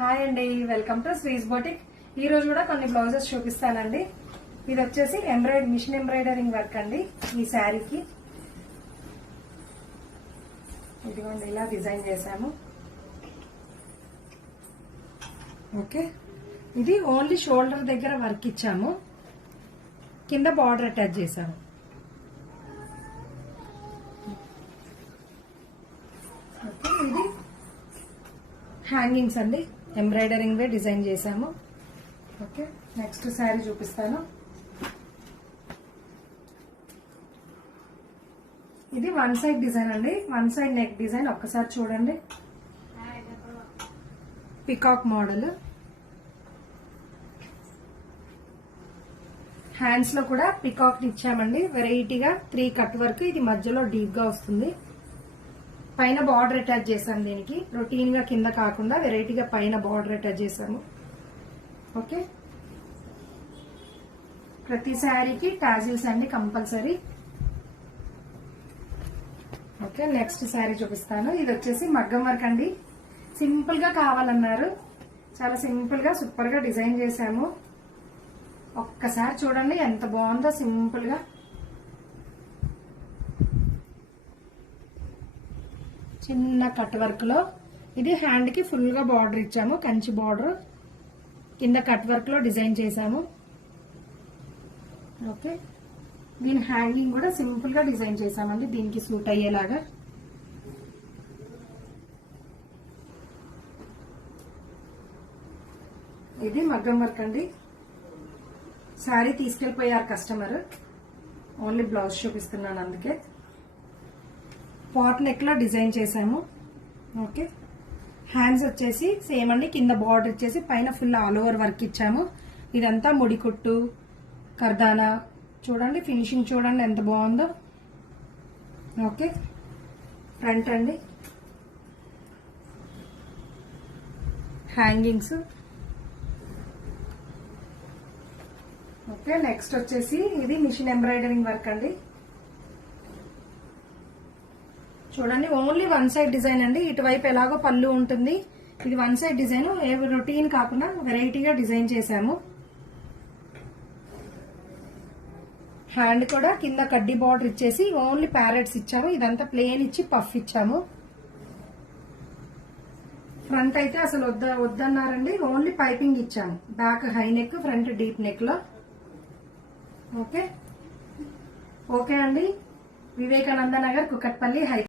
Hi అండి, welcome to శ్రీస్ boutique. ఈ రోజు కూడా కొన్ని బ్లౌజెస్ చూపిస్తానండి. ఇది వచ్చేసి మిషన్ ఎంబ్రాయిడరింగ్ వర్క్ అండి. ఈ శారీకి ఇదిగోండి ఇలా డిజైన్ చేశాము. ఓకే, ఇది ఓన్లీ షోల్డర్ దగ్గర వర్క్ ఇచ్చాము, కింద బార్డర్ అటాచ్ చేశాము. ఓకే, ఇది హ్యాంగింగ్స్ అండి, ఎంబ్రాయిడరింగ్ వే డిజైన్ చేశాము. ఓకే, నెక్స్ట్ శారీ చూపిస్తాను. ఇది వన్ సైడ్ డిజైన్ అండి, వన్ సైడ్ నెక్ డిజైన్. ఒక్కసారి చూడండి, పికాక్ మోడల్. హ్యాండ్స్ లో కూడా పికాక్ ఇచ్చామండి, వెరైటీగా 3 కట్ వర్క్. ఇది మధ్యలో డీప్ గా వస్తుంది. పైన బార్డర్ అటాచ్ చేసాము. దీనికి రొటీన్ గా కింద కాకుండా వెరైటీగా పైన బార్డర్ అటాచ్ చేసాము. ఓకే, ప్రతి శారీకి టాజిల్స్ అండి కంపల్సరీ. ఓకే, నెక్స్ట్ శారీ చూపిస్తాను. ఇది వచ్చేసి మగ్గం వర్క్ అండి. సింపుల్ గా కావాలన్నారు, చాలా సింపుల్ గా సూపర్ గా డిజైన్ చేశాము. ఒక్కసారి చూడండి ఎంత బాగుందో, సింపుల్ గా. చిన్న కట్ వర్క్ లో ఇది హ్యాండ్ కి ఫుల్ గా బార్డర్ ఇచ్చాము, కంచి బార్డర్. కింద కట్ వర్క్ లో డిజైన్ చేశాము. ఓకే, దీని హ్యాంగింగ్ కూడా సింపుల్ గా డిజైన్ చేశామండి, దీనికి సూట్ అయ్యేలాగా. ఇది మగ్గం వర్క్ అండి. శారీ తీసుకెళ్లిపోయారు కస్టమర్, ఓన్లీ బ్లౌజ్ చూపిస్తున్నాను అందుకే. పాట్ నెక్ లో డిజైన్ చేశాము. ఓకే, హ్యాండ్స్ వచ్చేసి సేమ్ అండి, కింద బార్డర్ ఇచ్చేసి పైన ఫుల్ ఆల్ ఓవర్ వర్క్ ఇచ్చాము. ఇదంతా ముడికుట్టు కర్దానా. చూడండి ఫినిషింగ్, చూడండి ఎంత బాగుందో. ఓకే, ఫ్రంట్ అండి, హ్యాంగింగ్స్. ఓకే, నెక్స్ట్ వచ్చేసి ఇది మిషన్ ఎంబ్రాయిడరింగ్ వర్క్ అండి. చూడండి ఓన్లీ వన్ సైడ్ డిజైన్ అండి. ఇటువైపు ఎలాగో పళ్ళు ఉంటుంది, ఇది వన్ సైడ్ డిజైన్. ఏ రొటీన్ కాకుండా వెరైటీగా డిజైన్ చేశాము. హ్యాండ్ కూడా కింద కడ్డీ బార్డర్ ఇచ్చేసి ఓన్లీ ప్యారెట్స్ ఇచ్చాము. ఇదంతా ప్లేన్ ఇచ్చి పఫ్ ఇచ్చాము. ఫ్రంట్ అయితే అసలు వద్దన్నారండి, ఓన్లీ పైపింగ్ ఇచ్చాము. Back high neck, front deep neck లో. ఓకే ఓకే అండి, వివేకానంద నగర్, కుకట్పల్లి,